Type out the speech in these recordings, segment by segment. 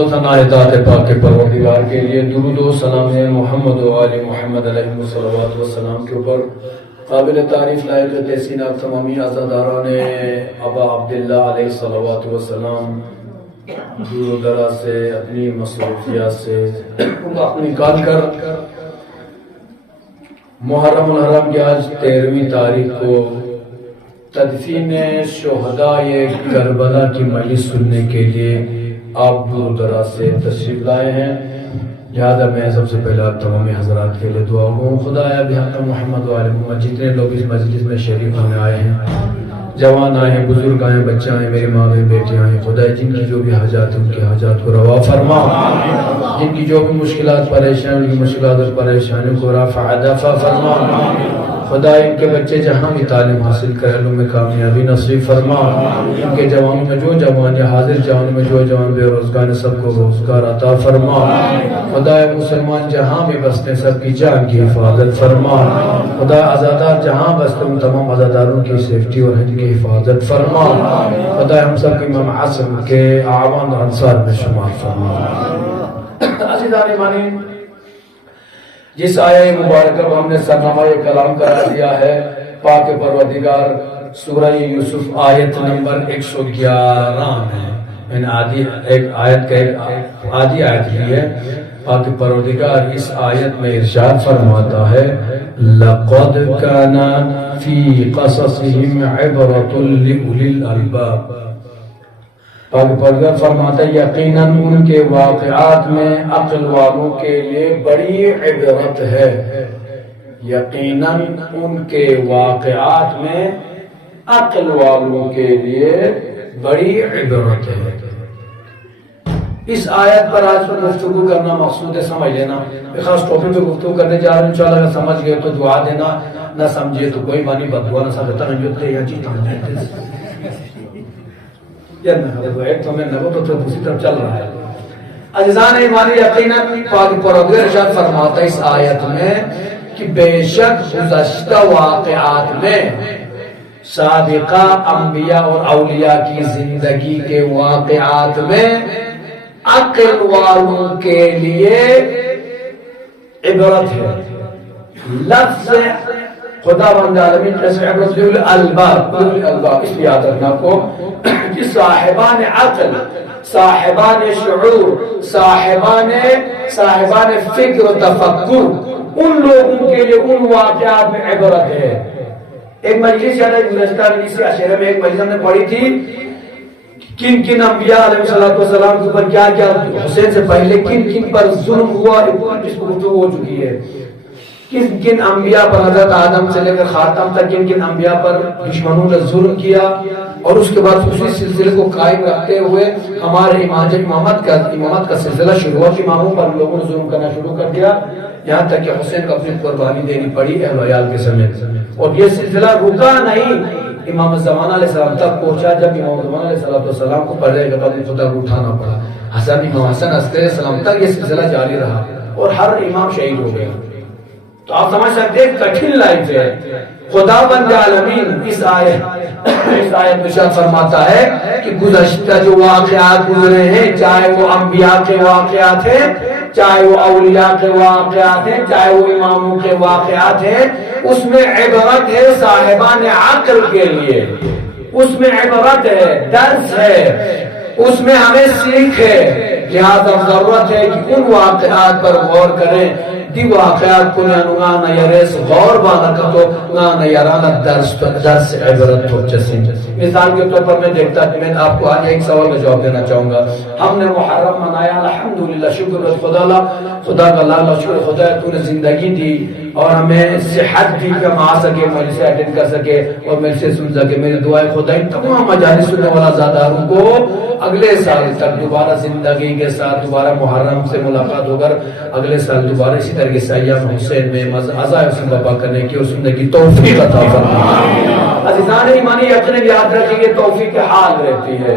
حمد و ثنا ذات پاک پروردگار کے لیے، درود و سلام محمد و آل محمد علیہ الصلوات والسلام کے اوپر قابل تعریف لائق تحسین آپ تمامی عزاداران ابا عبداللہ علیہ الصلوات والسلام دور و دراز سے اپنی مصروفیات سے وقت نکال کر محرم الحرام کی آج 13ویں تاریخ کو تدفین شہدائے کربلا کی مجلس سننے کے لیے آپ دور دراز سے تشریف لائے ہیں۔ لہٰذا میں سب سے پہلے آپ تمام حضرات کے لیے دعا ہوں، خدایا بحق محمد و آل محمد جتنے لوگ اس مجلس میں شریک ہونے آئے ہیں، جوان آئے ہیں، بزرگ آئے ہیں، بچے آئے ہیں، میری ماں بھی بیٹے آئے ہیں، خدایا جن کی جو بھی حاجات ان کی حاجات کو روا فرما، جن کی جو بھی مشکلات پریشانی مشکلات اور پریشانیوں کو رفع دفع فرما، خدا ان کے بچے جہاں بھی تعلیم حاصل کرے علم میں کامیابی نصیب فرما، ان کے جوانوں میں جو جوان یا حاضر جوانوں میں جو جوان بے روزگار سب کو روزگار عطا فرما، خدا مسلمان جہاں بھی بستے سب کی جان کی حفاظت فرما، خدا عزادار جہاں بستے ان تمام عزاداروں کی سیفٹی اور ہن کی حفاظت فرما، خدا ہم سب کی امام عاصم کے اعوان اور انصار میں شمار فرما۔ عزیزان ایمانی، جس آیہ مبارکہ کو ہم نے سرنامہ کلام قرار دیا ہے پاک پروردگار سورہ یوسف آیت نمبر 111 میں، میں نے آدھی آیت لی ہے۔ پاک پروردگار اس آیت میں ارشاد فرماتا ہے لَقَدْ كَانَ فِي قَصَصِهِمْ عِبْرَةٌ لِأُولِي الْأَلْبَابِ۔ پاک پروردگار فرماتا ہے یقیناً ان کے واقعات میں عقل والوں کے لیے بڑی عبرت ہے، یقیناً ان کے واقعات میں عقل والوں کے لیے بڑی عبرت ہے۔ اس آیت پر آج گفتگو کرنا مقصود ہے، سمجھ لینا ایک خاص ٹاپک پہ گفتگو کرنے جا رہے ہیں، انشاءاللہ اگر سمجھ گئے تو دعا دینا، نہ سمجھے تو کوئی بانی بدعا نہ سمجھتا نہیں یا جیتا ایک تو میں نبو تو دوسری طرف چل رہا ہے۔ عزیزان ایمانی، یقیناً پاک پروردگار ارشاد فرماتا ہے اس آیت میں کہ بے شک گزشتہ واقعات میں سابقہ انبیاء اور اولیاء کی زندگی کے واقعات میں عقل والوں کے لیے عبرت ہے۔ لفظ خدا بند عالمین کیسے عبرت الباب اس لیے یاد رکھنا کو کہ صاحبان عقل، صاحبان شعور، صاحبان فکر و تفکر، ان لوگوں کے لیے ان واقعات میں عبرت ہے۔ ایک مجلس یاد ہے گزشتہ مجلس عشرہ میں ایک مجلس ہم نے پڑھی تھی کن کن انبیاء علیہ السلام کے اوپر کیا کیا، حسین سے پہلے کن کن پر ظلم ہوا، جس پر گفتگو ہو چکی ہے، کن کن انبیاء پر حضرت آدم سے لے کر خاتم تک کن کن انبیاء پر دشمنوں نے ظلم کیا، اور اس کے بعد اسی سلسلے کو قائم رکھتے ہوئے ہمارے امامت کا سلسلہ شروع ہوا کہ اماموں پر لوگوں نے ظلم کرنا شروع کر دیا، یہاں تک کہ حسین کو اپنی قربانی دینی پڑی اہل و عیال کے سمیت، اور یہ سلسلہ رکا نہیں، امام زمانہ علیہ السلام تک پہنچا جب امام زمانہ علیہ السلام کو پردے کے بعد خدا کو اٹھانا پڑا، امام حسن علیہ السلام تک یہ سلسلہ جاری رہا اور ہر امام شہید ہو گیا۔ تو آپ سمجھ سکتے ہیں کٹھن لائف ہے۔ خدا بند عالمین اس آیت میں ارشاد فرماتا ہے کہ گزشتہ جو واقعات گزرے ہیں، چاہے وہ انبیاء کے واقعات ہیں، چاہے وہ اولیاء کے واقعات ہیں، چاہے وہ اماموں کے واقعات ہیں، اس میں عبرت ہے صاحبان عقل کے لیے، اس میں عبرت ہے، درس ہے، اس میں ہمیں سیکھ ہے۔ لہذا ضرورت ہے کہ ان واقعات پر غور کریں، دی واقعات کو نہ یریس غور بانا کتو نہ یرانا درس عبرت ہو چسیں۔ مثال کے طور پر میں دیکھتا کہ میں آپ کو آج ایک سوال کا جواب دینا چاہوں گا۔ ہم نے محرم منایا، الحمدللہ، شکر خدا کا لاکھ شکر، خدا تو نے زندگی دی اور ہمیں صحت دی کہ ہم آ سکے، مجلس اٹینڈ کر سکے اور مجلس سن سکے۔ میری دعا ہے خدا ان تمام مجالس سننے والا زاداروں کو اگلے سال تک دوبارہ زندگی کے ساتھ دوبارہ محرم سے ملاقات ہو کر اگلے سال دوبارہ اسی طرح کے ایام حسین میں عزائے حسین بابا کرنے کی اور سننے کی توفیق عطا فرمائے۔ عزیزان ایمانی، یقیناً یاد رکھیں یہ توفیق حال رہتی ہے،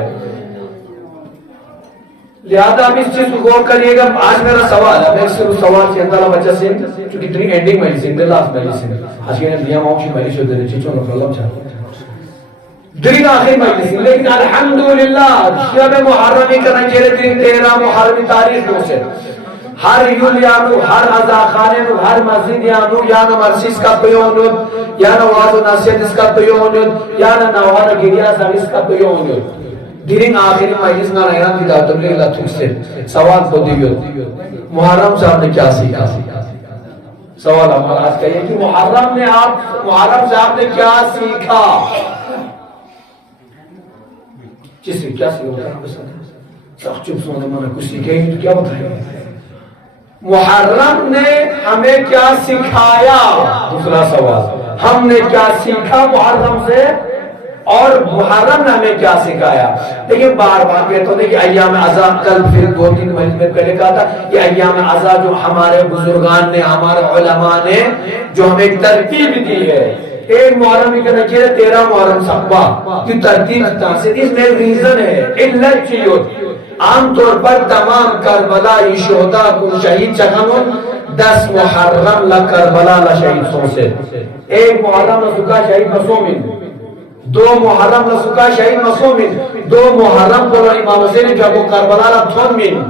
لہذا آپ اس چیز کو غور کریے گا۔ آج میرا سوال ہے، میں صرف سوال سے اندازہ بچہ سے چونکہ اتنی اینڈنگ مجلس ہے، لاسٹ مجلس ہے، آج کے دیا ماؤں کی مجلس ہوتے ہیں چیچوں نے پرلم چاہتا دن آخر مجلس لیکن الحمدللہ شب محرمی کرنا چاہیے دن 13 محرمی تاریخ نو سے ہر یولیانو ہر ازاخانو ہر مسجد یانو یا نہ مرسیس کا پیونت یا نہ واز و نصیحت اس کا پیونت یا نہ نوار گریا ساریس کا پیونت دن آخر مجلس نہ رہنا تھی داتم لے اللہ تک سے سوال کو دیو محرم صاحب نے کیا سیکھا سوال ہمارا آج کہیے کہ محرم سے آپ نے کیا سیکھا جس سے کیا سیکھا چپ سونے مانا کچھ سیکھے تو کیا بتائیں محرم نے ہمیں کیا سکھایا دوسرا سوال ہم نے کیا سیکھا محرم سے اور محرم نے ہمیں کیا سکھایا لیکن بار بار کہتا ہوں کہ ایام عزا کل پھر 2-3 مہینے پہلے کہا تھا کہ ایام عزا جو ہمارے بزرگان نے ہمارے علماء نے جو ہمیں ترتیب دی ہے ایک محرم کہنا چاہیے 13 محرم صحبہ کی ترتیب تاثیر اس میں ریزن ہے علت چاہیے عام طور پر تمام کربلائی شہداء کو شہید چکھنون 10 محرم لا کربلا لا شہید سو سے ایک محرم لا سکا شہید مسومن 2 محرم لا سکا شہید مسومن 2 محرم کو امام حسین جب کربلا لا تھون من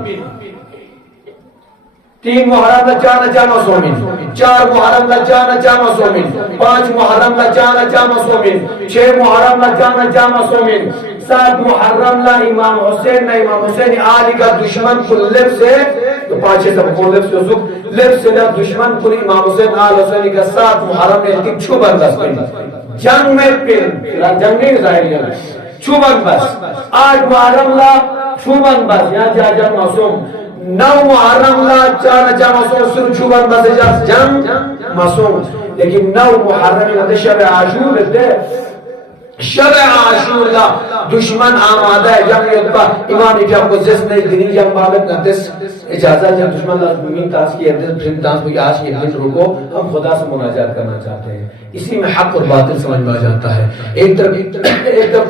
3 محرم لا چانا مسومن 4 محرم لا چانا مسومن 5 محرم لا چانا مسومن 6 محرم لا چانا مسومن 7 محرم لا امام حسین آلی کا دشمن کو لب سے تو 5-6 سب کو لب سے لب سے دشمن کو امام حسین آل حسین کا 7 محرم نے ایک چھوبن بس جنگ میں پھر جنگ نہیں ظاہری ہے چھوبن بس 8 محرم لا چھوبن بس یہاں جا جنگ معصوم 9 محرم لا چانا مسوم سر چھوبن بس جنگ معصوم لیکن 9 محرم لا شب عاشور ہے شب عاشور لا دشمن آمادہ ہے جنگ یدبا امام جب کو جس نے دنی جنگ بابت نتس اجازت جب دشمن لا زمین تاس کی اندر پھر تاس کو آج کی اندر رکو ہم خدا سے مناجات کرنا چاہتے ہیں اسی میں حق اور باطل سمجھ میں آ جاتا ہے ایک طرف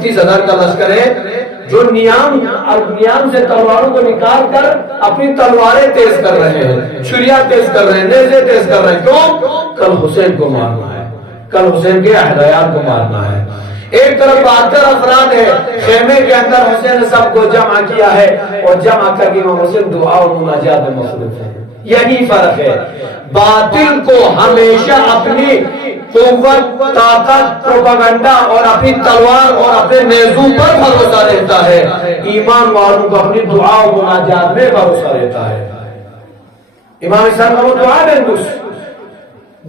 30,000 کا لشکر ہے جو نیام سے تلواروں کو نکال کر اپنی تلواریں تیز کر رہے ہیں چھریاں تیز کر رہے ہیں نیزے تیز کر رہے ہیں کیوں کل حسین کو مارنا ہے کل حسین کے اہدایات کو مارنا ہے ایک طرف 72 افراد ہے خیمے کے اندر حسین نے سب کو جمع کیا ہے اور جمع کر کے امام حسین دعا اور مناجات میں مصروف ہے یہی فرق ہے باطل کو ہمیشہ اپنی قوت طاقت پروپیگنڈا اور اپنی تلوار اور اپنے نیزوں پر بھروسہ رہتا ہے ایمان والوں کو اپنی دعا اور مناجات میں بھروسہ رہتا ہے امام صاحب کا وہ دعا ہے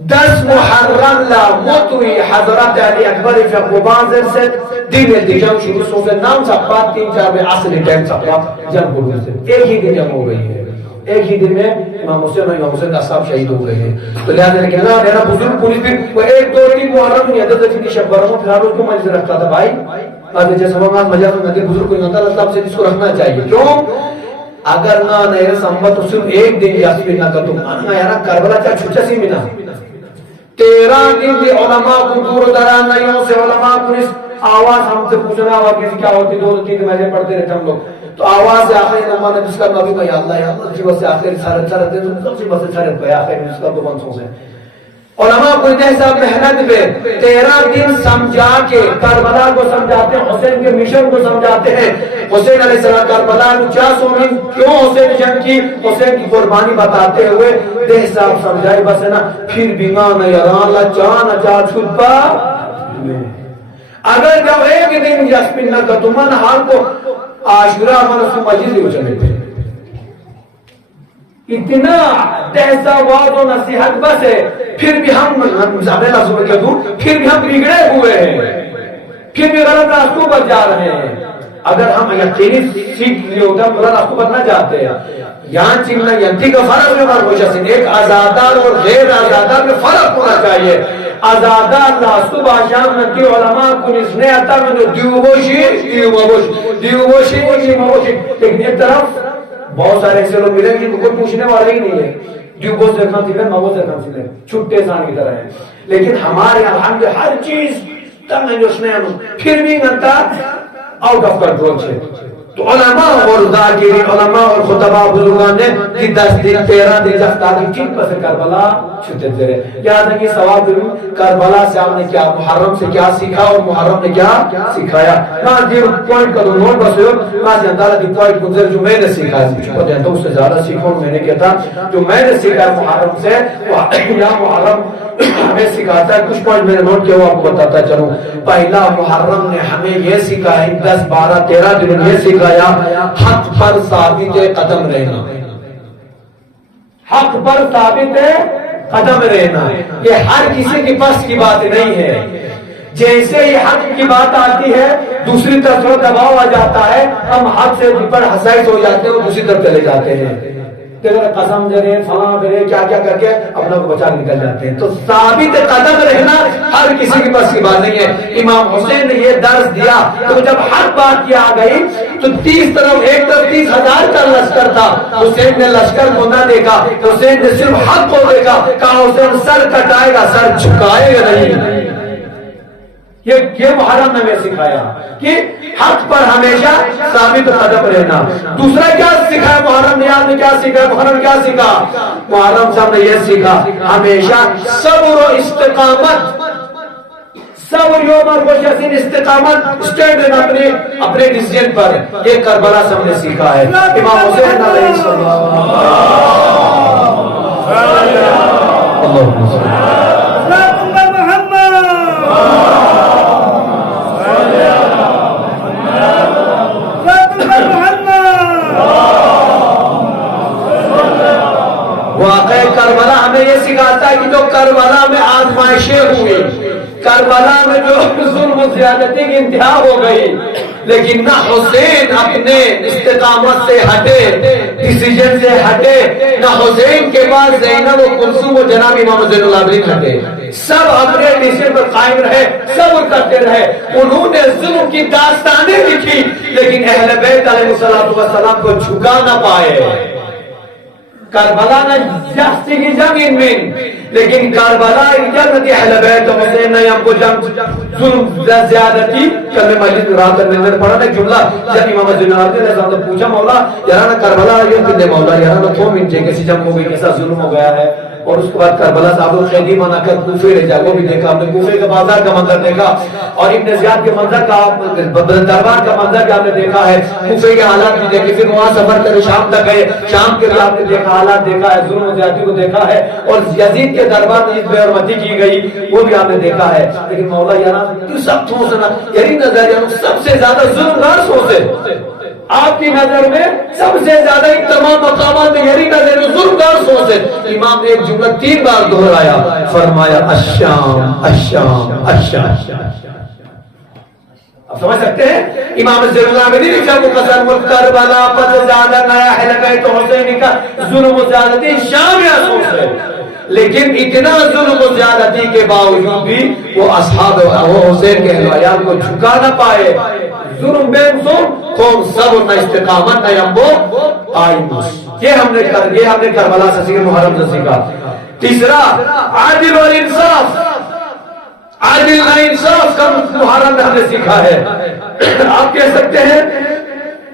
10 محرم لا مطوی حضرت علی اکبر فقوبان سے دن جنگ شروع سے نام صحبہ 3-4 میں اصلی ٹائم صحبہ جنگ ہو گئے ایک ہی دن جنگ ہو گئی ہے ایک ہی دن میں امام حسین کا صاحب شہید ہو گئے ہیں تو لہذا کہ اللہ میرا بزرگ پولیس بھی وہ 1-2-3 محرم نہیں حضرت کی شب برمو پھر روز کو مجلس رکھتا تھا بھائی آج جیسے ہم مجلس میں ندی بزرگ کو اللہ تعالیٰ صاحب سے اس کو رکھنا چاہیے کیوں اگر نہ نئے سمبت تو صرف ایک دن یاسمین نہ کر تو ماننا یارا کربلا چاہ چھوٹا سی منا 13 دن دی علماء کو دور دران نہیں سے علماء کو اس آواز ہم سے پوچھنا ہوا کسی کیا ہوتی 2-3 مہینے پڑھتے رہتے ہم لوگ تو آواز سے آخری نماز نے جس کا نبی کا یا اللہ کی وجہ سے آخری سارے دن سب سے بس سارے پہ آخری جس کا 2 منصوں سے علماء کو جیسا محنت پہ 13 دن سمجھا کے کربلا کو سمجھاتے ہیں حسین کے مشن کو سمجھاتے ہیں حسین علیہ السلام کربلا میں 400 دن کیوں حسین جنگ کی حسین کی قربانی بتاتے ہوئے دہ صاحب سمجھائی بس ہے نا پھر بیمان یران لا چانا چاہ چھوٹ پا اگر جب ایک دن یاسمین نہ کا تمہن حال کو عاشورہ ہمارا سو مجید ہو چلے تھے اتنا تحسا وعد و نصیحت بس ہے پھر بھی ہم زمین لازم کیا دوں پھر بھی ہم بگڑے ہوئے ہیں پھر بھی غلط راستوں پر جا رہے ہیں اگر ہم یقینی سیکھ لیے ہوتا ہم غلط راستوں پر نہ جاتے ہیں یہاں چننا ینتی کا فرق میں فرق ہو جاتے ہیں ایک آزادار اور غیر آزادار میں فرق ہونا چاہیے آزادار راستوں باشام نتی علماء کو نسنے آتا میں دیوبوشی لیکن ایک طرف بہت سارے ایسے لوگ ملیں گے کوئی پوچھنے والے ہی نہیں ہے جو بہت سے کھانسی لیں مغو سے کھانسی لیں چھٹے سان کی طرح ہیں لیکن ہمارے الحمد ہر چیز تب میں جو سنے ہم پھر بھی گنتا آؤٹ آف کنٹرول چھے تو علماء اور ذاکرین علماء اور خطباء بزرگان نے کہ 10 دن 13 دن جفتاری کن پس کربلا چھتے تیرے یاد ہے کہ سواب دوں کربلا سے آپ نے کیا محرم سے کیا سیکھا اور محرم نے کیا سکھایا میں جی پوائنٹ کا دوں نوٹ بس ہوئے میں سے اندازہ کی پوائنٹ گزر جو میں نے سیکھا ہے مجھے پتہ ہے تو اس سے زیادہ سیکھوں میں نے کیا تھا جو میں نے سیکھا ہے محرم سے یا محرم ہمیں سکھاتا ہے کچھ پوائنٹ میں نے نوٹ کیا وہ آپ کو بتاتا چلوں پہلا محرم نے ہمیں یہ سکھا ہے 10 12 13 دن یہ سکھایا حق پر ثابت قدم رہنا حق پر ثابت قدم رہنا یہ ہر کسی کے پاس کی بات نہیں ہے جیسے ہی حق کی بات آتی ہے دوسری طرف دباؤ آ جاتا ہے ہم حق سے پر حسائز ہو جاتے ہیں اور دوسری طرف چلے جاتے ہیں قسم دے رہے فلاں دے رہے کیا کیا کر کے اپنا کو بچا نکل جاتے ہیں تو ثابت قدم رہنا ہر کسی کے پاس کی بات نہیں ہے امام حسین نے یہ درس دیا تو جب حق بات کی آ گئی تو 30 طرف ایک طرف 30,000 کا لشکر تھا حسین نے لشکر کو نہ دیکھا حسین نے صرف حق کو دیکھا کہا حسین سر کٹائے گا سر جھکائے گا نہیں یہ محرم نے ہمیں سکھایا کہ حق پر ہمیشہ ثابت قدم رہنا دوسرا کیا سکھایا محرم نیاز نے کیا سکھایا محرم کیا سکھا محرم صاحب نے یہ سکھا ہمیشہ صبر و استقامت صبر یوم اور خوشحسین استقامت اسٹینڈ رہنا اپنے ڈیسیجن پر یہ کربلا سے ہم نے سیکھا ہے امام حسین علیہ السلام اللہ واقع کربلا ہمیں یہ سکھاتا ہے کہ جو کربلا میں آزمائشیں ہوئی کربلا میں جو ظلم و زیادتی کی انتہا ہو گئی لیکن نہ حسین اپنے استقامت سے ہٹے ڈیسیجن سے ہٹے نہ حسین کے بعد زینب و کلثوم و جناب امام زین العابدین ہٹے سب اپنے ڈیسیجن پر قائم رہے صبر کرتے رہے انہوں نے ظلم کی داستانیں لکھی لیکن اہل بیت علیہ السلام کو جھکا نہ پائے کربلا نہ جستی کی زمین میں لیکن کربلا جنت اہل بیت حسین نے ہم کو ظلم زیادتی کل میں مسجد رات میں پڑھا تھا جملہ جب امام زین العابدین نے صاحب پوچھا مولا یار نا کربلا یہ کتنے مولا یار نا 2 منٹ کیسے جنگ ہو گئی کیسا ظلم ہو گیا ہے اور اس کے بعد کربلا صاحب الخیدی منا کر کوفے لے جا وہ بھی دیکھا ہم نے کوفے کے بازار کا منظر دیکھا اور ابن زیاد کے منظر کا دربار کا منظر بھی آپ نے دیکھا ہے کوفے کے حالات بھی دیکھے پھر وہاں سفر کر شام تک گئے شام کے بھی آپ نے دیکھا حالات دیکھا ہے ظلم و زیادتی کو دیکھا ہے اور یزید کے دربار میں بے حرمتی کی گئی وہ بھی آپ نے دیکھا ہے لیکن مولا یار سب تو سنا یہی نظر سب سے زیادہ ظلم دار سوچے آپ کی نظر میں سب سے زیادہ ان تمام مقامات میں یہی نظر میں ظلم دار سوچ ہے امام نے ایک جملہ 3 بار دہرایا فرمایا الشام الشام الشام اب سمجھ سکتے ہیں امام زین العابدین نے کیا مقصد کربلا پس زیادہ نیا اہل بیت حسین کا ظلم و زیادتی شام یا سوچ ہے لیکن اتنا ظلم و زیادتی کے باوجود بھی وہ اصحاب حسین کے اہلیان کو جھکا نہ پائے ظلم بے ظلم قوم صبر نہ استقامت نہ یمبو آئینس یہ ہم نے کربلا سے سیکھا محرم سے سیکھا تیسرا عادل اور انصاف عادل نہ انصاف کا محرم میں ہم نے سیکھا ہے آپ کہہ سکتے ہیں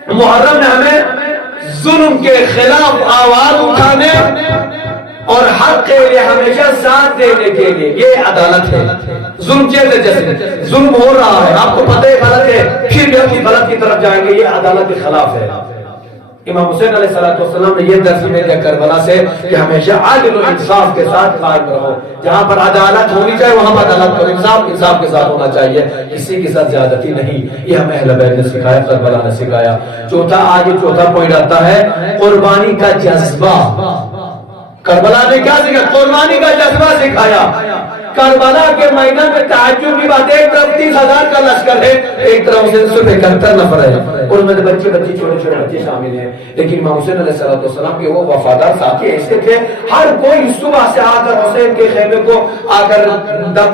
محرم نے ہمیں ظلم کے خلاف آواز اٹھانے اور حق کے لیے ہمیشہ ساتھ دینے کے لیے یہ عدالت ہے ظلم جیسے ظلم ہو رہا ہے آپ کو پتہ ہے غلط ہے پھر بھی ہم غلط کی طرف جائیں گے یہ عدالت کے خلاف ہے امام حسین علیہ السلام نے یہ درس دیا کربلا سے کہ ہمیشہ عادل و انصاف کے ساتھ قائم رہو جہاں پر عدالت ہونی چاہیے وہاں پر عدالت اور انصاف کے ساتھ ہونا چاہیے کسی کے ساتھ زیادتی نہیں یہ ہمیں اہل بیت نے سکھایا کربلا نے سکھایا چوتھا پوائنٹ آتا ہے قربانی کا جذبہ کربلا نے کیا سکھایا قربانی کا جذبہ سکھایا کربلا کے میدان میں تعجب کی بات ایک طرف 30,000 کا لشکر ہے ایک طرف سے 71 نفر ہے اور ان میں بچے چھوٹے بچے شامل ہیں لیکن امام حسین علیہ السلام کے وہ وفادار ساتھی ایسے تھے ہر کوئی صبح سے آ کر حسین کے خیمے کو آ کر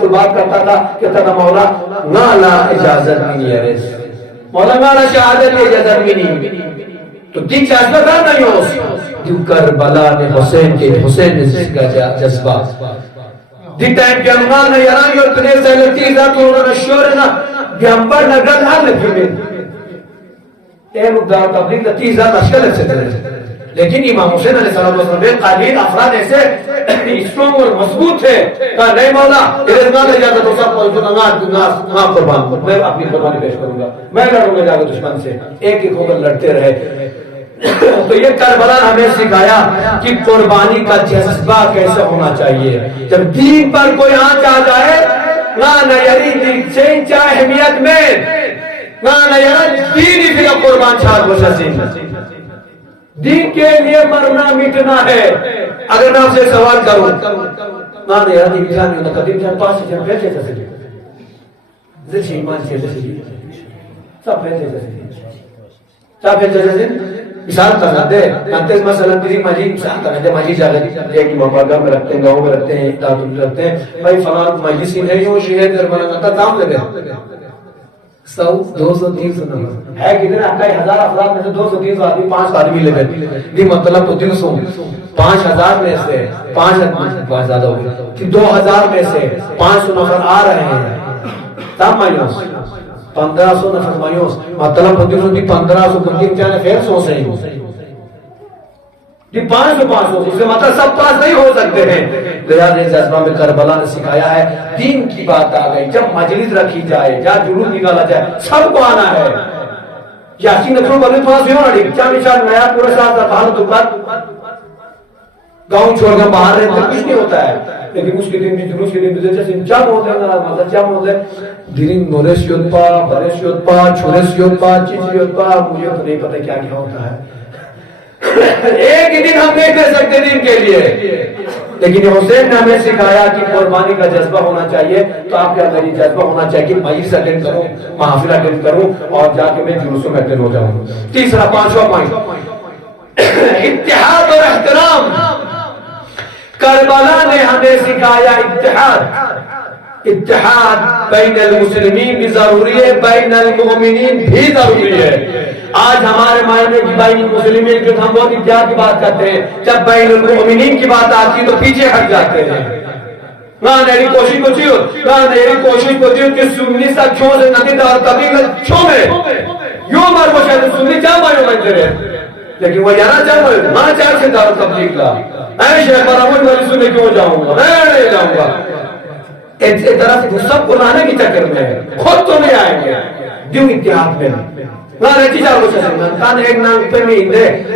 بات کرتا تھا کہتا تھا مولا نالا اجازت نہیں ہے مولا نالا شہادت کی اجازت بھی نہیں تو دن جذبہ تھا نہیں ہو کربلا نے حسین نے جذبہ دی ٹائم پیغمبر نے یاران اور تنے سے لتی ذات اور شور نہ پیغمبر نہ گل حل کیے دار تبلیغ 30,000 لشکر لگ سکتے ہیں، لیکن امام حسین علیہ السلام قابل افراد ایسے اسٹرانگ اور مضبوط تھے، کہا نہیں مولا ادھر نہ لے جاتا تو سب نہ قربان، میں اپنی قربانی پیش کروں گا، میں لڑوں گا جا کے دشمن سے، ایک ایک ہو کر لڑتے رہے۔ تو یہ کربلا ہمیں سکھایا کہ قربانی کا جذبہ کیسے ہونا چاہیے۔ جب دین پر کوئی آنچ آ جائے نہ یری چینج اہمیت میں نہ یری دین فی قربان چھاڑ بشسین، دین کے لیے مرنا مٹنا ہے۔ اگر میں آپ سے سوال کروں نہ یری انسان نہیں ہوتا قدیم جان پاس جان پیسے سے زشی ایمان سے زشی سب پیسے سے سب پیسے سے مثال کرنا دے انتظ مثلا تیری مجید مثال کرنا دے مجید جاگہ ایک مباغہ میں رکھتے ہیں، گاؤں میں رکھتے ہیں، اتحاد رکھتے ہیں، بھائی فلان مجلسی نہیں ہوں شہید درمانہ کا دام لگے 100 200 300 نمبر ہے کتنے اکائی ہزار افراد میں سے 200 300 آدمی 5 آدمی لگے دی مطلب تو 300 5,000 میں سے 5 زیادہ ہو گئے 2,000 میں سے 500 نفر آ رہے ہیں تب مایوس 1500 نفر مایوس مطلب ہوتی ہے 1500 بندی کیا پھر 100 سے ہی دی 500 اس سے مطلب سب پاس نہیں ہو سکتے ہیں۔ لہذا اس جذبہ میں کربلا نے سکھایا ہے دین کی بات آ گئی، جب مجلس رکھی جائے جہاں جلوس نکالا جائے سب کو آنا ہے۔ یاسین نفروں بلے پاس ہو رہی چاہ نشان نیا پورے ساتھ بھارت تو گاؤں چھوڑ کر باہر رہتے کچھ نہیں ہوتا ہے، لیکن اس کے دن بھی جلوس کے دن بھی جیسے جم ہوتے ہیں ناراض مطلب جم ہوتے ہیں دین نورس یوت پا برس یوت پا چھورس یوت پا چیز یوت پا مجھے تو نہیں پتہ کیا کیا ہوتا ہے۔ ایک ہی دن ہم نہیں دے سکتے دین کے لیے، لیکن حسین نے ہمیں سکھایا کہ قربانی کا جذبہ ہونا چاہیے۔ تو آپ کے اندر یہ جذبہ ہونا چاہیے کہ مجلس اٹینڈ کروں، محافل اٹینڈ کروں اور جا کے میں جلوسوں میں اٹینڈ ہو جاؤں۔ تیسرا 5واں پوائنٹ اتحاد اور احترام۔ کربلا نے ہمیں سکھایا اتحاد بین المسلمین بھی ضروری ہے، بین المؤمنین بھی ضروری ہے۔ آج ہمارے معنی کی بین المسلمین کے ہم بہت اتحاد کی بات کرتے ہیں، جب بین المؤمنین کی بات آتی تو پیچھے ہٹ جاتے ہیں۔ میری کوشش ہوتی ہے کہ سنی سا چھو سے ندی دار تبلیغ چھو میں یوں مر وہ شاید سنی چاہ مائیو میں تیرے، لیکن وہ یہاں چاہ مائیو ماں چاہ سے دار تبلیغ لا اے شیخ برامون والی سنی کیوں جاؤں گا، میں نہیں جاؤں گا۔ ایک طرح سے سب کو لانے کی چکر میں ہے، خود تو نہیں آئیں گے دیوں اتحاد میں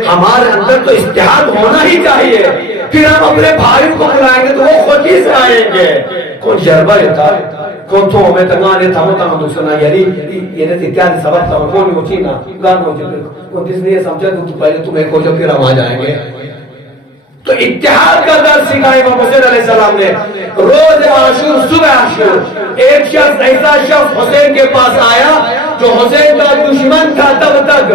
ہمارے اندر تو اتحاد ہونا ہی چاہیے، پھر ہم اپنے بھائیوں کو بلائیں گے تو وہ خود ہی سے آئیں گے۔ کون جربہ ہوتا کون تو ہمیں تنگانے تھا مطمئن دوسرنا یعنی یہ اتحاد سبب تھا کون ہوتی نا گان ہوتی کون کس نے یہ سمجھا تو پہلے تمہیں کو جو پھر ہم آ جائیں گے۔ تو اتحاد کا درس سکھایا امام حسین علیہ السلام نے۔ روز عاشور صبح عاشور ایک شخص ایسا شخص حسین کے پاس آیا جو حسین کا دشمن تھا تب تک،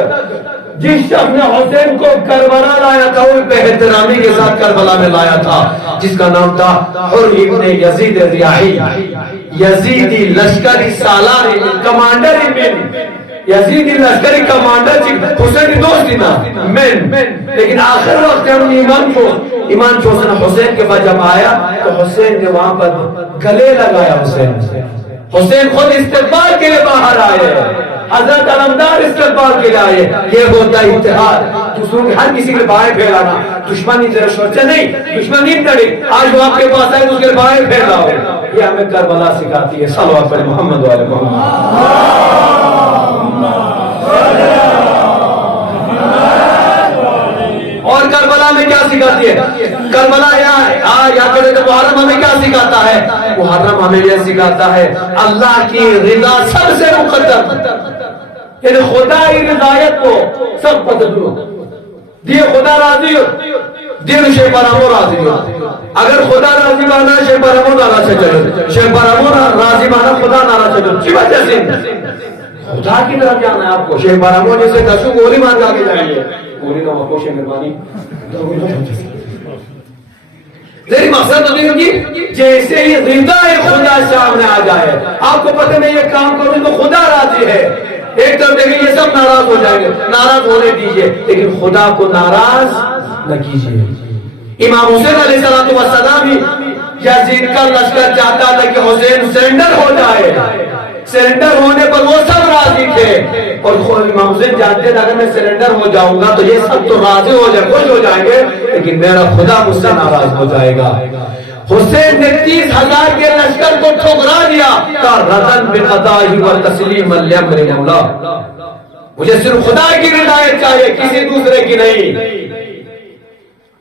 جس شخص نے حسین کو کربلا لایا تھا وہ بے احترامی کے ساتھ کربلا میں لایا تھا، جس کا نام تھا حر ابن یزید ریاحی، یزیدی لشکری سالاری کمانڈر ابن یزیدی لشکری کمانڈر حسین کی دوستی نا من، لیکن آخر وقت ہم ایمان چوسن حسین کے بعد جب آیا تو حسین نے وہاں پر گلے لگایا، حسین خود استقبال کے لیے باہر آئے، حضرت علمدار استقبال کے لیے آئے۔ یہ ہوتا ہے اتحاد، دوسروں کے ہر کسی کے باہر پھیلانا، دشمنی تیرا شورچہ نہیں، دشمنی تڑی آج وہ آپ کے پاس آئے تو اس کے باہر پھیلاؤ۔ یہ ہمیں کربلا سکھاتی ہے۔ صلوات پر محمد والے محمد۔ اور کربلا میں کیا سکھاتی ہے؟ کربلا یا کرے تو محرم ہمیں کیا سکھاتا ہے؟ محرم ہمیں یہ سکھاتا ہے اللہ کی رضا سب سے مقدم، یعنی خدا کی رضایت کو سب پسند ہو، دیے خدا راضی ہو دین شیخ برامو راضی ہو۔ اگر خدا راضی بانا شیخ برامو ناراض سے چلو، شیخ برامو راضی بانا خدا ناراض سے چلو، چی وجہ سے خدا کی طرف جانا ہے آپ کو۔ شیخ برامو جیسے دسو گولی مار کے جائیے، گولی نہ ہو شیخ مہربانی میری مقصد نہیں ہوگی جیسے ہی رضا خدا سامنے آ جائے، آپ کو پتہ میں یہ کام کروں تو خدا راضی ہے، ایک طرف دیکھیں یہ سب ناراض ہو جائیں گے، ناراض ہونے دیجئے لیکن خدا کو ناراض نہ کیجئے۔ امام حسین علیہ السلام ہی یزید کا لشکر چاہتا تھا کہ حسین سرنڈر ہو جائے، سرنڈر ہونے پر وہ سب راضی تھے، اور امام حسین جانتے تھے اگر میں سرنڈر ہو جاؤں گا تو یہ سب تو راضی ہو جائے، خوش ہو جائیں گے، لیکن میرا خدا مجھ سے ناراض ہو جائے گا۔ حسین نے 30,000 کے لشکر کو ٹھکرا دیا، کہا رضن بقضائہ و تسلیما لامر مولا، مجھے صرف خدا کی ہدایت چاہیے، کسی دوسرے کی نہیں۔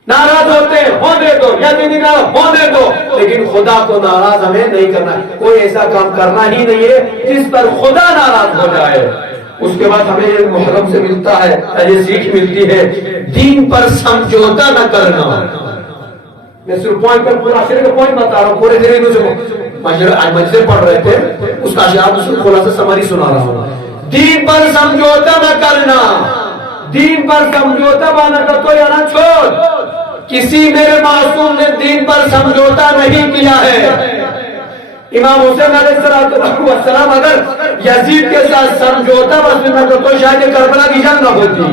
ناراض ہوتے ہونے دو، یا نہیں ناراض ہونے دو، لیکن خدا کو ناراض ہمیں نہیں کرنا، کوئی ایسا کام کرنا ہی نہیں ہے جس پر خدا ناراض ہو جائے۔ اس کے بعد ہمیں یہ محرم سے ملتا ہے، یہ سیکھ ملتی ہے، دین پر سمجھوتا نہ کرنا۔ میں صرف پوائنٹ پر پورا شعر کا پوائنٹ بتا رہا ہوں، پورے دن سے مجلسیں پڑھ رہے تھے، اس کا اشعار خلاصہ سمری سنا رہا ہوں۔ دین پر سمجھوتا نہ کرنا، دین پر سمجھوتا نہ کر، تو یا نہ چھوڑ، کسی میرے معصوم نے دین پر سمجھوتا نہیں کیا ہے۔ امام حسین علیہ السلام اگر یزید کے ساتھ سمجھوتا بس نہ کرتا تو شاید کربلا کی جنگ نہ ہوتی،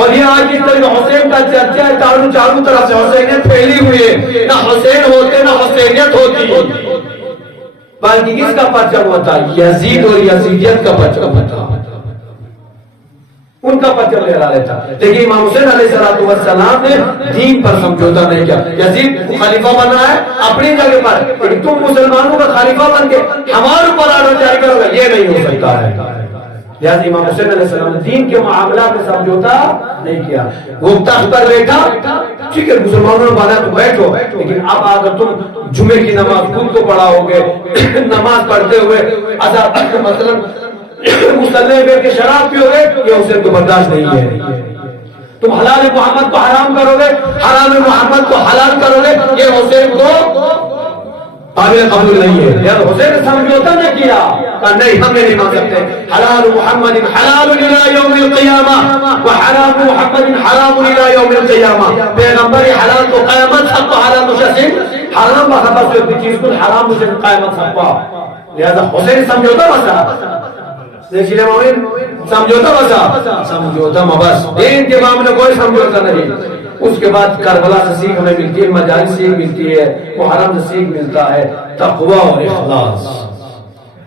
اور یہ آج کی طرح حسین کا چرچا ہے، چاروں طرف سے حسینیت پھیلی ہوئی ہے، نہ حسین ہوتے نہ حسینیت ہوتی، بلکہ کس کا پرچم ہوتا؟ یزید اور یزیدیت کا پرچم ہوتا، ان کا پرچم لہرا لیتا۔ لیکن امام حسین علیہ السلام نے دین پر سمجھوتا نہیں کیا۔ یزید خلیفہ بنا ہے اپنی جگہ پر، لیکن تم مسلمانوں کا خلیفہ بن کے ہمارے اوپر آنا جاری کرو گے، یہ نہیں ہو سکتا ہے۔ لہذا امام حسین علیہ السلام نے دین کے معاملات میں سمجھوتا نہیں کیا۔ وہ تخت پر بیٹھا، ٹھیک ہے مسلمانوں نے بنا تو بیٹھو، لیکن اب اگر تم جمعے کی نماز خود کو پڑھاؤ گے، نماز پڑھتے ہوئے مثلا مصلی بیٹھ کے شراب پیو گے، یہ حسین کو برداشت نہیں ہے۔ تم حلال محمد کو حرام کرو گے، حرام محمد کو حلال کرو گے، یہ حسین کو قابل قبول نہیں ہے۔ یار حسین نے سمجھوتا نہ کیا، کہا نہیں ہم نہیں مان سکتے، حلال محمد حلال الى یوم القیامہ وحرام محمد حرام الى یوم القیامہ، پیغمبر حلال تو قیامت تک تو حلال مشاسم حرام بخبر سے چیز کو حرام مشاسم قیامت تک پا۔ لہذا حسین سمجھوتا بسا، سمجھوتا بسا، سمجھوتا مبس، دین کے معاملے کوئی سمجھوتا نہیں۔ اس کے بعد کربلا سے سیکھ ہمیں ملتی ہے، مجاہد سے سیکھ ملتی ہے، محرم سے سیکھ ملتا ہے، تقوی اور اخلاص۔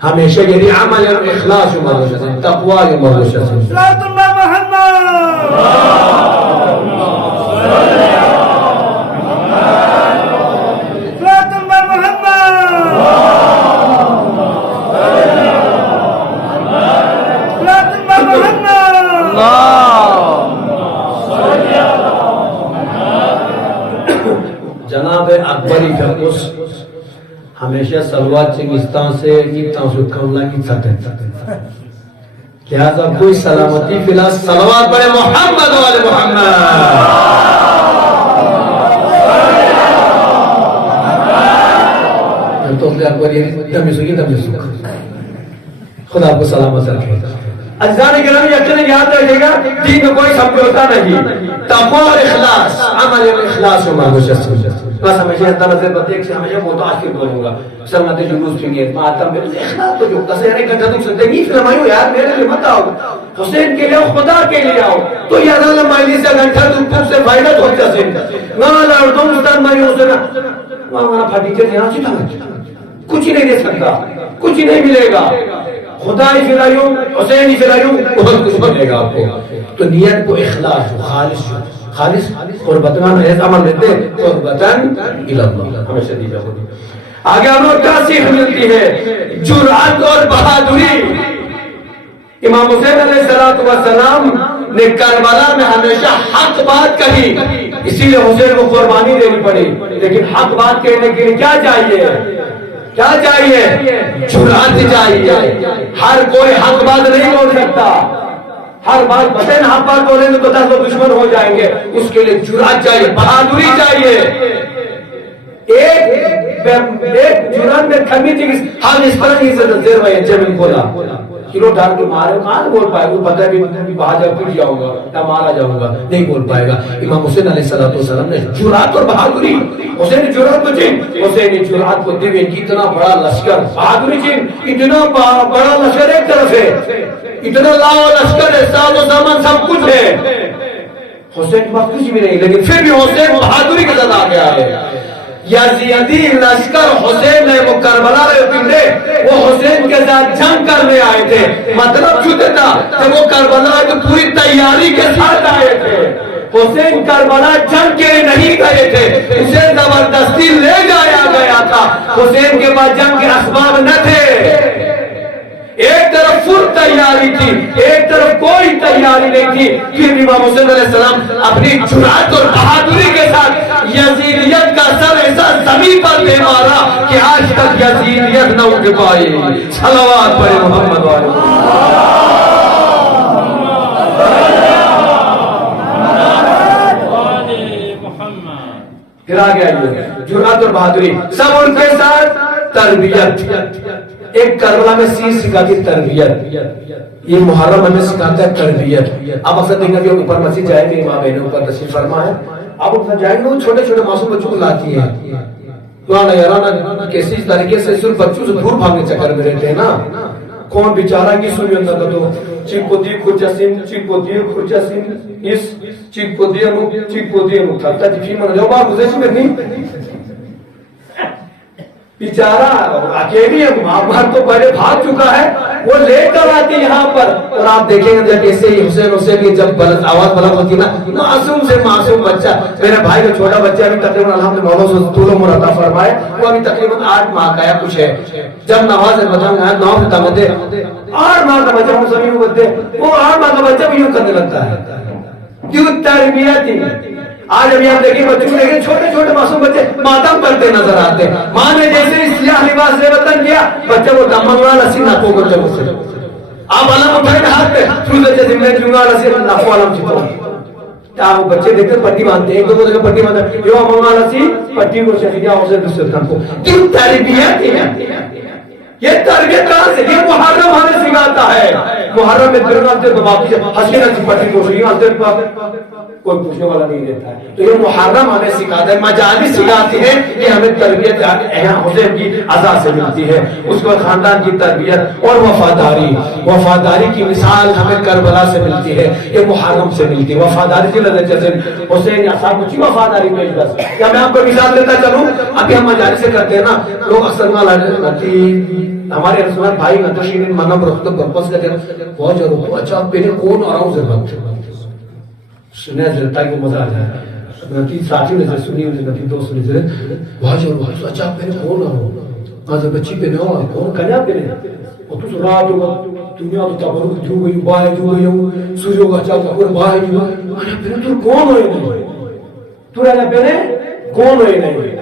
ہمیشہ یعنی عمل اور اخلاص عمر رشد، تقوی عمر رشد۔ صلوات اللہ محمد، صلوات اللہ محمد، صلوات اللہ محمد۔ جناب اکبری فردوس ہمیشہ سلوات چنگستان سے کتنا سو کملا کی سطح، لہذا کوئی سلامتی فیلا سلوات بڑے محمد والے محمد۔ تو اکبری خدا آپ کو سلامت رکھے۔ اجزان کرام یقین یاد رکھے گا، دین میں کوئی سمجھوتا نہیں، تقوی اور اخلاص، عمل اور اخلاص عمر رشد۔ بس ہمیشہ اندر نظر بتے کہ ہمیشہ متاثر کروں گا سلامت جلوس فنگیت ماتم میں اخلاص تو جو کسے رہے گھنٹہ تک زندگی فرمائیو یار میرے لیے مت آؤ، حسین کے لیے خدا کے لیے آؤ، تو یاد اللہ مائلی سے گھنٹہ تک سے فائدہ تو ہوتا سے نالا اور تم استاد مائی ہو سکا وہاں پھٹیچر یہاں چیتا کچھ نہیں دے سکتا، کچھ نہیں ملے گا، خدا ہی فلائیوں حسین ہی فلائیوں بہت کچھ ملے گا آپ کو۔ تو نیت کو اخلاص خالص خالص قربتان ایسا عمل لیتے قربتان الاللہ ہمیشہ دیجا ہوگی۔ آگے ہم لوگ کیا سیکھ ملتی ہے؟ جرأت اور بہادری۔ امام حسین علیہ السلام نے کربلا میں ہمیشہ حق بات کہی، اسی لیے حسین کو قربانی دینی پڑی، لیکن حق بات کہنے کے لیے کیا چاہیے؟ کیا چاہیے؟ جرأت چاہیے۔ ہر کوئی حق بات نہیں بول سکتا، ہر بات بتائیں حق بات بولیں گے تو 10 لوگ دشمن ہو جائیں گے، اس کے لیے جرأت چاہیے، بہادری چاہیے۔ ایک جرأت میں کمی تھی، ہم اس پر نہیں زیر رہے جمین کھولا کلو ڈال کے مارے کہاں بول پائے گا، پتہ بھی باہر پھر جاؤں گا یا مارا جاؤں گا، نہیں بول پائے گا۔ امام حسین علیہ السلام نے جرأت اور بہادری، حسین جرأت کو چین، حسین جرأت کو دیوے اتنا بڑا لشکر، بہادری چین اتنا بڑا لشکر ایک طرف ہے، اتنا لاؤ لشکر ہے، ساز و سامان سب کچھ ہے، حسین کے پاس کچھ بھی نہیں، لیکن پھر بھی حسین بہادری کے ساتھ آ گیا ہے۔ یزیدی لشکر حسین نے کربلا رہے پنڈے وہ حسین کے ساتھ جنگ کرنے آئے تھے. مطلب چھوٹے تھا کہ وہ کربلا تو پوری تیاری کے ساتھ آئے تھے. حسین کربلا جنگ کے نہیں گئے تھے, اسے زبردستی لے جایا گیا تھا. حسین کے پاس جنگ کے اسباب نہ تھے. ایک طرف فل تیاری تھی, ایک طرف کوئی تیاری نہیں تھی. پھر امام حسین علیہ السلام اپنی جرأت اور بہادری کے ساتھ یزیدیت کا سر ایسا زمین پر دے مارا کہ آج تک یزیدیت نہ اٹھ پائی. صلوات پڑھے محمد والے. پھر آگے آئیے, جرأت اور بہادری سب ان کے ساتھ تربیت. ایک کربلا میں سیز سکھاتی تربیت, یہ محرم ہمیں سکھاتا ہے تربیت. اب اکثر دیکھنا کہ اوپر مسجد جائیں گے, ماں بہنوں اوپر تشریف فرما ہے, اب اوپر جائیں گے وہ چھوٹے چھوٹے معصوم بچوں کو لاتی ہے. کیسی طریقے سے صرف بچوں سے دور بھاگنے چکر میں رہتے ہیں نا. کون بیچارہ کی سنی اندر تو چیکو دی کھرچاسین چیکو دی کھرچاسین اس چیکو دی انو چیکو دی انو تھا دی فیمن جو بار گزشت میں نہیں بیچارہ اکیلی ہے. ماں تو پہلے بھاگ چکا ہے, وہ لے کر آتی یہاں پر. اور آپ دیکھیں گے جب کیسے حسین کی جب آواز بلند ہوتی نا, معصوم سے معصوم بچہ, میرے بھائی کا چھوٹا بچہ ابھی تقریباً الحمدللہ مولا سے طول عمر عطا فرمائے, وہ ابھی تقریباً 8 ماہ کا یا کچھ ہے. جب نواز بچہ آیا 9 سے تمتے 8 ماہ کا بچہ مسلم ہوتے, وہ 8 ماہ کا بچہ بھی یوں کرنے لگتا ہے. کیوں؟ تربیت تھی. آج ابھی آپ دیکھیں بچوں کو دیکھیں چھوٹے چھوٹے معصوم بچے ماتم کرتے نظر آتے. ماں نے جیسے اس سیاہ لباس سے وطن کیا, بچے وہ دم منگوا لسی ناپو کرتے مجھ سے. آپ علم اٹھائیں ہاتھ پہ چھوٹے جیسے میں چونگا لسی ناپو علم چھتا. آپ بچے دیکھتے پٹی باندھتے ہیں, ایک دو جگہ پٹی باندھتے ہیں, یہ منگوا لسی پٹی کو شہیدیا حسین دوسرے تن کو. کیوں؟ تربیت ہے. یہ تربیت کہاں سے؟ یہ محرم ہمیں سکھاتا ہے. محرم میں درگاہ سے باقی سے حسینہ کی پٹی کو شہیدیا حسین کوئی پوچھنے والا نہیں رہتا ہے. تو یہ محرم ہمیں سکھاتا ہے, مجالس سکھاتی ہے کہ ہمیں تربیت حسین کی عزا سے ملتی ہے. اس کو خاندان کی تربیت اور وفاداری, وفاداری کی مثال ہمیں کربلا سے ملتی ہے, یہ محرم سے ملتی ہے. وفاداری سے لگے جیسے حسین اصحاب کی وفاداری پیش بس. کیا میں آپ کو مثال دیتا چلوں؟ ابھی ہم مجالس سے کرتے ہیں نا, لوگ اکثر ہمارے رسول بھائی نتشین منم رخت پرپس کرتے ہیں بہت ضرور. اچھا پہلے کون آ رہا ہوں ضرورت سنیا جلتا ہے کو مزہ آ جائے. نتی ساتھی نے سنی ہوئی نتی دوست نے سنی بہت ضرور. اچھا پہلے کون آ رہا ہوں آج بچی پہ نہ کون کنیا پہ نہیں اور تو رات ہوگا دنیا تو تبرک جو گئی باہر جو گئی ہوں سوریوں کا چاہتا اور باہر جو گئی پھر تو کون ہوئے نہیں, تو رہنا پہلے کون ہوئے نہیں.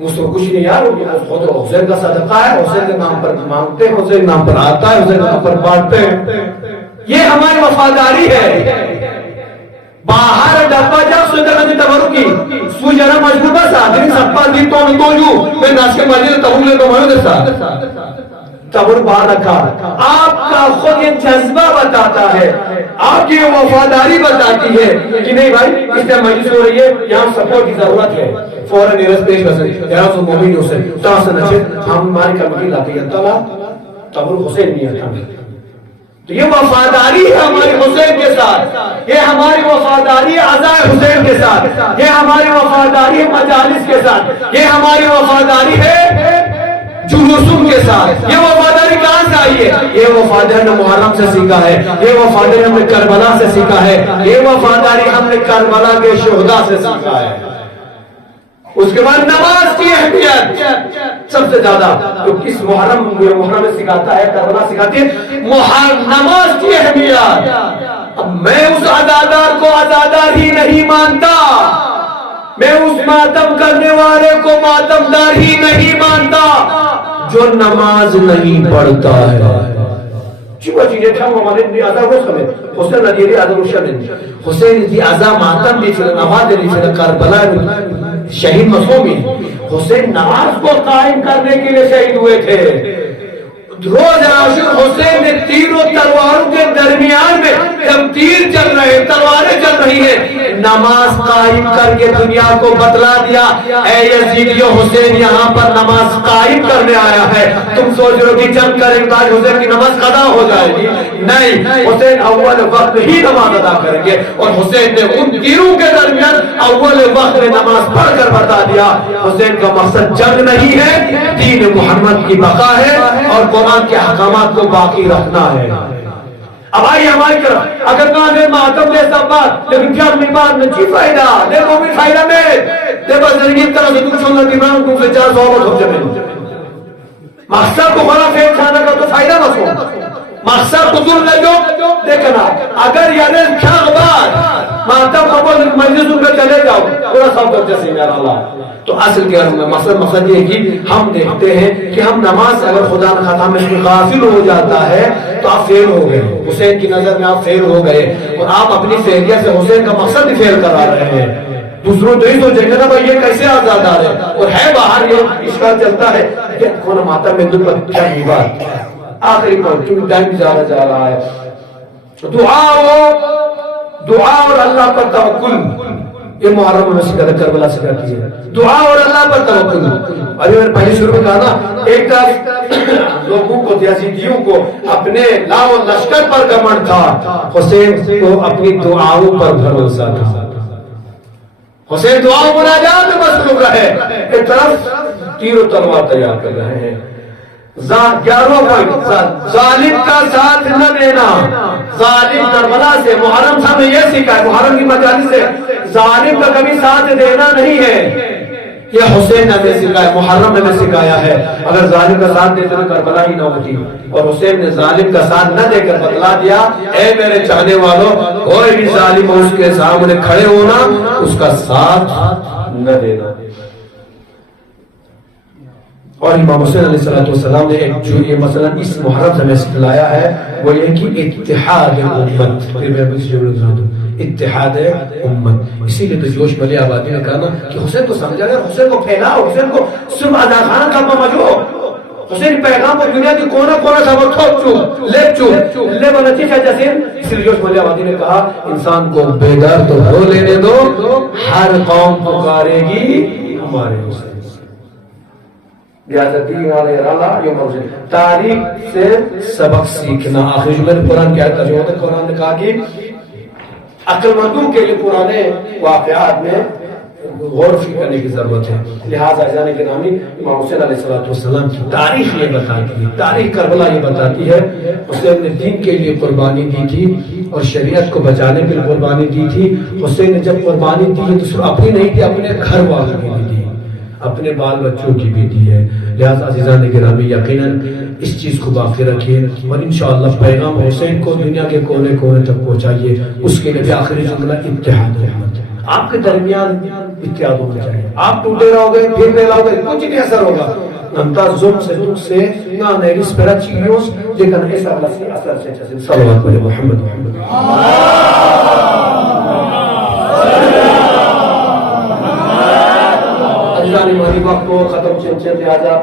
مجھ سے کچھ نہیں یار, خود حسین کا صدقہ ہے, حسین کے نام پر مانگتے ہیں, حسین کے نام پر آتا ہے, حسین کے نام پر بانٹتے ہیں. یہ ہماری وفاداری ہے. باہر ڈبا جا سوچا کہ تبرک کی سو جرا مجبور بس آدمی سب پر دی تو جو میں ناس کے مسجد تبرک لے تو مانو دیتا تبرک باہر رکھا. آپ کا خود یہ جذبہ بتاتا ہے, آپ کی وفاداری بتاتی ہے کہ نہیں بھائی اس طرح مجلس ہو رہی ہے, یہاں سپورٹ کی ضرورت ہے, فوراً نیرس پیش کر سکتے یہاں سے مومن حسین تاں سے نچے ہم ہماری کمیٹی لاتے ہیں تعالیٰ تبرک حسین نہیں ہے. تو یہ وفاداری ہے ہماری حسین کے ساتھ, یہ ہماری وفاداری ہے عزائے حسین کے ساتھ, یہ ہماری وفاداری ہے مجالس کے ساتھ, یہ ہماری وفاداری ہے جلوسوں کے ساتھ. یہ وفاداری کہاں سے آئی ہے؟ یہ وفاداری ہم نے محرم سے سیکھا ہے, یہ وفاداری ہم نے کربلا سے سیکھا ہے, یہ وفاداری ہم نے کربلا کے شہداء سے سیکھا ہے. اس کے بعد نماز کی اہمیت سب سے زیادہ تو کس محرم میں سکھاتا ہے, کربلا سکھاتی ہے نماز کی اہمیت. اب میں اس عزادار کو عزادار ہی نہیں مانتا, میں اس ماتم کرنے والے کو ماتمدار ہی نہیں مانتا جو نماز نہیں پڑھتا ہے. حسین ندیری عدم الشمن حسین دی عزا ماتم دی فی نماز دی فی کربلا شہید مسومی. حسین نماز کو قائم کرنے کے لیے شہید ہوئے تھے. روز عاشور حسین نے تیر و تلواروں کے درمیان میں جب تیر چل رہے تلواریں چل رہی ہیں نماز قائم کر کے دنیا کو بتلا دیا, اے یزیدیو حسین یہاں پر نماز قائم کرنے آیا ہے. تم سوچ رہے ہو کہ جنگ کریں گے حسین کی نماز قضا ہو جائے گی, نہیں، حسین اول وقت ہی نماز ادا کریں گے، اور حسین نے ان تینوں کے درمیان اول وقت میں نماز پڑھ کر بتا دیا حسین کا مقصد جنگ نہیں ہے، دین محمد کی بقا ہے اور قرآن کے احکامات کو باقی رکھنا ہے۔ اب آئیے ہماری طرف اگر کہاں دے ماتم دے سب بات لیکن کیا اپنی بات میں چی فائدہ دیکھو بھی فائدہ میں دیکھو زندگی طرح سے تم سنت امام تم سے 400 ہو جمع مقصد کو بڑا فیل کھانا کا تو فائدہ نہ سو مقصد کو ضرور لے جو دیکھنا اگر یعنی کیا بات ماتم قبول مجلس ان کا چلے جاؤ پورا سب کرتے سے میرا اللہ تو اصل کیا ہوں مقصد یہ کہ ہم دیکھتے ہیں کہ ہم نماز اگر خدا نہ خواستہ میں غافل ہو جاتا ہے تو آپ فیل ہو گئے، حسین کی نظر میں آپ فیل ہو گئے اور آپ اپنی فیلیت سے حسین کا مقصد بھی فیل کرا رہے ہیں۔ دوسروں تو ہی سوچیں گے نا بھائی یہ کیسے آزاد آ رہے ہیں اور ہے باہر یہ اشکال چلتا ہے کہ کون ماتا میں دل پر کیا ہی بات آخری پر کیونکہ ٹائم زیادہ جا رہا ہے دعا اور اللہ پر توکل یہ محرم میں سکھا کربلا سکھا کیجیے دعا اور اللہ پر توکل۔ ابھی میں نے پہلے شروع میں کہا نا ایک طرف لوگوں کو یزیدیوں کو اپنے لاؤ لشکر پر گھمنڈ تھا، حسین کو اپنی دعاؤں پر بھروسہ تھا، حسین دعاؤں مناجات میں مصروف رہے، ایک طرف تیر و تلوار تیار کر رہے ہیں۔ 11واں پوائنٹ ظالم کا ساتھ نہ دینا، ظالم کربلا سے محرم صاحب نے یہ سیکھا ہے محرم کی مجالس سے ظالم کا کبھی ساتھ دینا نہیں ہے، یہ حسین نے ہمیں سکھایا محرم نے ہمیں سکھایا ہے۔ اگر ظالم کا ساتھ دیتے تو کربلا ہی نہ ہوتی، اور حسین نے ظالم کا ساتھ نہ دے کر بتلا دیا اے میرے چاہنے والوں کوئی بھی ظالم اس کے سامنے کھڑے ہونا اس کا ساتھ نہ دینا۔ اور امام حسین علیہ السلام نے ایک جو یہ مسئلہ اس محرم سے ہمیں سکھلایا ہے وہ یہ کہ اتحاد امت، اتحاد امت، اسی لیے تو جوش ملی آبادی نے کہا نا کہ حسین کو سمجھا گیا، حسین کو پھیلاؤ، حسین کو صرف آزاد خانہ کا مجھو حسین پیغام کو دنیا کی کونا کونا سب ٹھوک چو لے چو لے بنتی ہے جیسے اس لیے جوش ملی آبادی نے کہا انسان کو بیدار تو ہو لینے دو، ہر قوم پکارے گی ہمارے حسین۔ تاریخ سے سبق سیکھنا، آخری جملے قرآن کیا ترجمہ ہے؟ قرآن نے کہا کہ عقل مندوں کے لیے پرانے واقعات میں غور و فکر کرنے کی ضرورت ہے، لہٰذا جانے کے نامی امام حسین علیہ السلام کی تاریخ یہ بتاتی ہے، تاریخ کربلا یہ بتاتی ہے حسین نے دین کے لیے قربانی دی تھی اور شریعت کو بچانے کے لیے قربانی دی تھی۔ حسین نے جب قربانی دی ہے تو صرف اپنی نہیں تھی، اپنے گھر والوں کی بھی دی، اپنے بال بچوں کی بھی دی ہے۔ لہذا عزیزان گرامی یقیناً اس چیز کو باقی رکھیے اور انشاءاللہ پیغام حسین کو دنیا کے کونے کونے تک پہنچائیے۔ اس کے لیے آخری جملہ اتحاد رحمت، آپ کے درمیان اتحاد ہونا چاہیے، آپ ٹوٹے رہو گے پھر پھیلاؤ گے کچھ نہیں اثر ہوگا، انتا زم سے دکھ سے نہ نیریس پیرا چیلیوس لیکن ایسا اللہ سے اثر سے چاہیے۔ صلوات علی محمد عزیزانی مہدی وقت کو ختم چنچن لہذا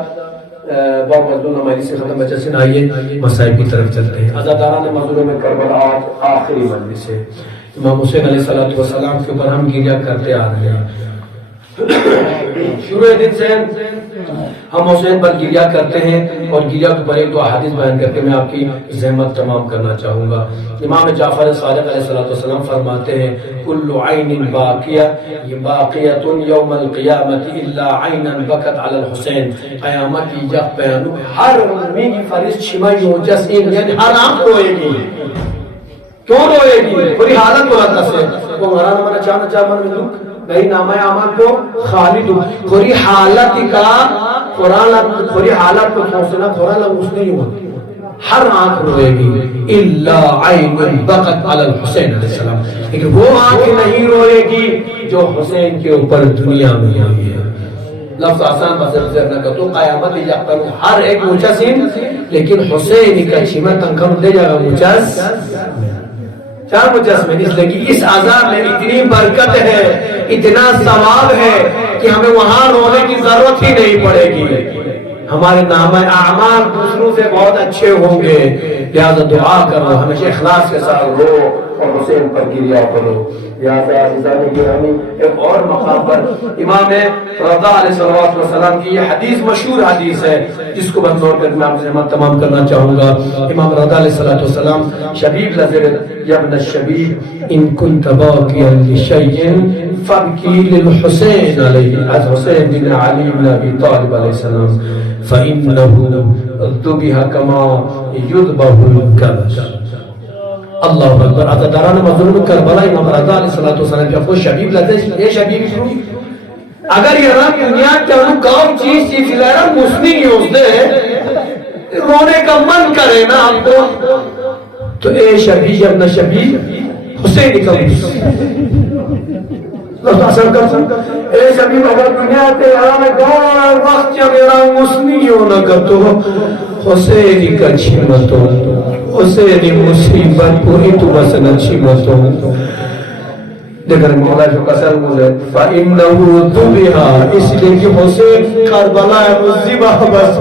باب مظلوم ہماری سے ختم بچہ سے آئیے مسائل کی طرف چلتے ہیں۔ عزاداران مظلوم میں کربلا آج آخری مجلس ہے، امام حسین علیہ السلام کے اوپر ہم گریہ کرتے آ رہے ہیں، شروع دن سے ہم حسین پر گریہ کرتے ہیں اور گریہ کے اوپر ایک دو احادیث بیان کر کے میں آپ کی زحمت تمام کرنا چاہوں گا۔ امام جعفر صادق علیہ السلام فرماتے ہیں کل عین باقیہ باقیۃ یوم القیامت الا عینا بکت علی الحسین، قیامت کی یک پیانو ہر میگی فرشت شمائی ہو جسین یعنی ہر آنکھ روئے گی، کیوں روئے گی؟ پوری حالت کو رکھتا سے وہ مرانا منا چاہنا چاہ من میں دکھ بھئی نامہ اعمال کو خالد پوری حالت کا پوری حالت کو سوچنا قرآن اس نہیں ہوا، ہر آنکھ روئے گی الا عین بکت علی الحسین علیہ السلام، لیکن وہ آنکھ نہیں روئے گی جو حسین کے اوپر دنیا میں ہوئی ہے۔ لفظ آسان بسر سے نہ تو قیامت یقتل ہر ایک مجسم لیکن حسین کا چھیمہ تنکم دے جائے گا مجس چار مجسمے، اس لیے کہ اس عذاب میں اتنی برکت ہے، اتنا ثواب ہے کہ ہمیں وہاں رونے کی ضرورت ہی نہیں پڑے گی، ہمارے نامہ اعمال دوسروں سے بہت اچھے ہوں گے۔ لہذا دعا کرو، ہمیشہ اخلاص کے ساتھ رو اور حسین پر گریا کرو. لہٰذا عزیزان گرامی ایک اور مقام پر امام رضا علیہ السلام کی یہ حدیث مشہور حدیث ہے جس کو بند کر میں آپ سے تمام کرنا چاہوں گا. امام رضا علیہ السلام شبیب لذر یا ابن الشبیب ان كنت باقيا لشيء فابكي للحسين علیہ از حسین بن علی بن ابی طالب علیہ السلام فإنه ذبح كما يذبح الكبش. اللہ اکبر. عزاداران مظلوم کربلا امام رضا علیہ السلام کے خود شبیب لذر یہ شبیب شروع اگر یہ رام دنیا چاہوں کام چیز چیز لائرہ مسنی یوزدے رونے کا من کرے نا ہم کو تو اے شبیب ابن شبیب حسین کا اے شبیب اگر دنیا تے رام دور وقت چا میرا مسنی ہونا کرتو حسین کا چھمتو حسین مصیبت پوری تو بسن اچھی متو دیکھر مولا جو قسم مجھے فَإِنَّهُ ذُبِحَ اس لئے کہ حسین کربلا مذبح بس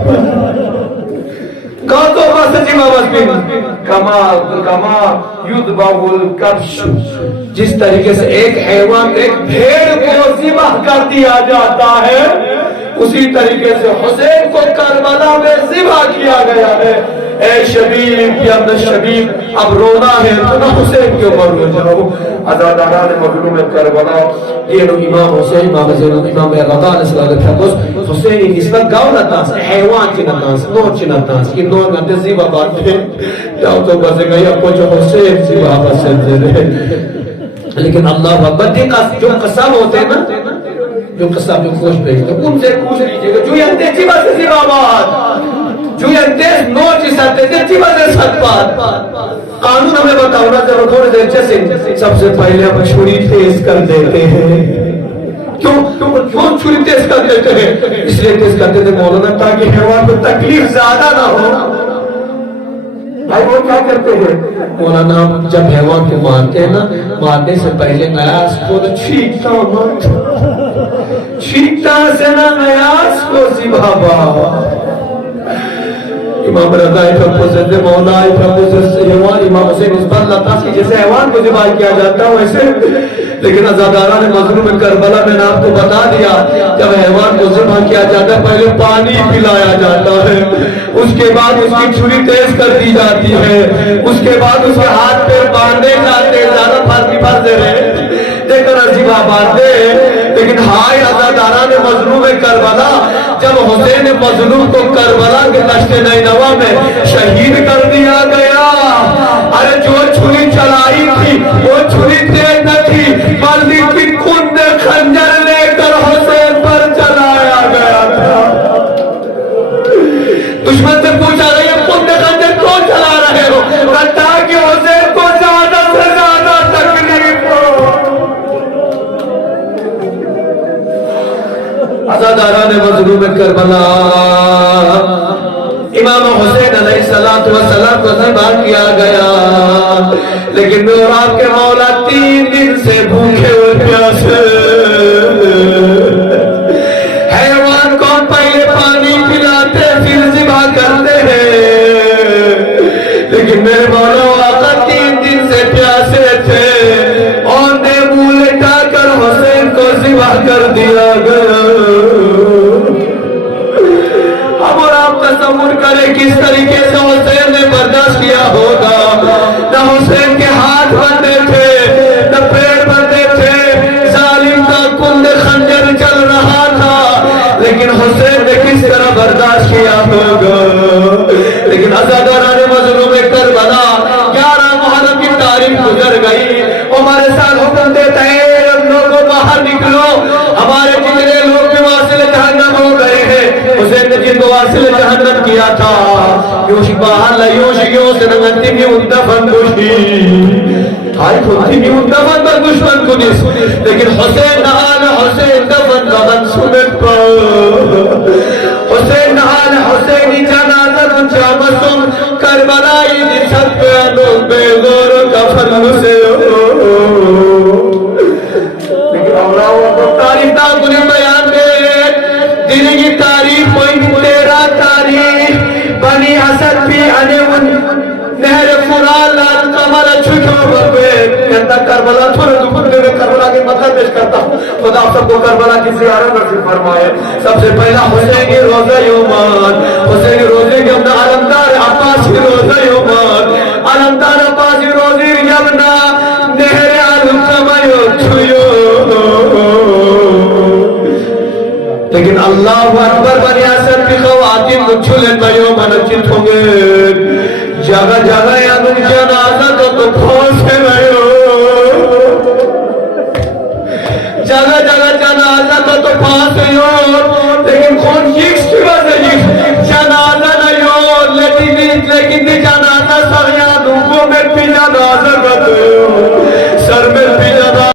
کہا تو بس جمع بس بین کما یذبح الکبش جس طریقے سے ایک حیوان ایک بھیڑ کو ذبح کر دیا جاتا ہے اسی طریقے سے حسین کو کربلا میں ذبح کیا گیا ہے. اے شبیب یا ابن شبیب اب رونا ہے تو نہ حسین کے اوپر رو جاؤ. عزاداران مظلوم کربلا یہ نو امام حسین امام زین امام رضا علیہ السلام حسین نسبت گاؤ نتاس حیوان کی نتاس نور کی نتاس کہ نور گھنٹے زیبا بات ہے جاؤ تو بسے گا یا کچھ حسین زیبا بسن دے. لیکن اللہ اکبر جو قسم ہوتے ہیں نا جو قسم جو خوش بھیجتے ان سے پوچھ لیجئے گا جو ینتے زیبا سے زیبا بات جو ینتے نو چی ساتھتے تھے زیبا سے ست بات. قانون ہمیں بتاؤ نا ضرور تھوڑے دیر جیسے سب سے پہلے ہم چھری تیز کر دیتے ہیں. کیوں چھری تیز کر دیتے ہیں؟ اس لیے تیز کرتے تھے مولانا تاکہ حیوان کو تکلیف زیادہ نہ ہو. بھائی وہ کیا کرتے ہیں مولانا جب حیوان کو مارتے ہیں نا مارنے سے پہلے نیاز کو چھیکتا مت چھیکتا سے نا نیاز کو زبابا. امام رضا پروفیسر سے مولا پروفیسر سے امام حسین اس پر لتا کہ جیسے حیوان کو ذبح کیا جاتا ہے ویسے. لیکن عزاداران مظلوم کربلا میں نے آپ کو بتا دیا جب حیوان کو ذبح کیا جاتا ہے پہلے پانی پلایا جاتا ہے اس کے بعد اس کی چھری تیز کر دی جاتی ہے اس کے بعد اس کے ہاتھ پہ باندھے جاتے ہیں. زیادہ پھانسی پھر دے رہے دیکھنا ذبح باندھے. لیکن ہائے عزاداران مظلوم کربلا جب حسین مظلوم کو کربلا کے دشت نینوا میں شہید کر دیا گیا. ارے جو چھری چلائی تھی وہ چھری تیز نہ تھی مرضی کی کند خنجر لے کر حسین پر چلایا گیا تھا. دشمن سے پوچھا گیا یہ کند خنجر کیوں چلا رہے ہو؟ تاکہ حسین کو زیادہ سے زیادہ تکلیف ہو. عزاداران مظلوم کربلا امام حسین علیہ السلام کو ذبح کیا گیا لیکن میں اور آپ کے مولا 3 دن سے بھوکے اور پیاسے. حیوان کو پہلے پانی پلاتے پھر ذبح کرتے ہیں لیکن میرے مولا آقا 3 دن سے پیاسے تھے اور نے منہ لٹا کر حسین کو ذبح کر دیا گیا. تصور کرے کس طریقے سے حسین نے برداشت کیا ہوگا. نہ حسین کے ہاتھ بندے تھے نہ پیر بندے تھے ظالم کا کند خنجر چل رہا تھا لیکن حسین نے کس طرح برداشت کیا ہوگا. لیکن عزاداران مظلوم کربلا 11 محرم کی تاریخ گزر گئی. ہمارے ساتھ حکم دیتا ہے ہم لوگوں باہر نکلو ہمارے جتنے لوگ بھی واصل جہنم ہو گئے ہیں. حسین نے جن کو واصل جہنم کیا تھا یوش باہر لیوش یوس نمتی میں اندفن کشی ہائی خودی بھی اندفن پر دشمن کنیس لیکن حسین نحال حسین دفن دفن سمت پر حسین نحال حسینی جنازر جامسم کربلائی نسد پہ انو بے غور کفن سے لیکن اللہ وہ تاریخ دا کنی بیان دے دل کی تاریخ کوئی 13 تاریخ بنی اسد بھی انہوں نہر فرال قمر چھٹو بپے کرتا ہوں خدا آپ سب کو کربلا کی زیارت نصیب فرمائے. سب سے پہلا حسینی روزہ یومان, حسینی روزے کے اپنا علمدار عباسی روزہ یومان, علمدار عباسی روزی یمنا نہر علمسمیو چھویو. لیکن اللہ اکبر بنیاسر کی خواتین مجھولے تیو منچت ہوں گے جگہ جگہ یا من جنازہ تو پھوسے رہے ہو, جگہ جگہ جنازہ تو پھوسے ہو, لیکن کون یکس کی وجہ جنازہ نہیں ہو لیکن جنازہ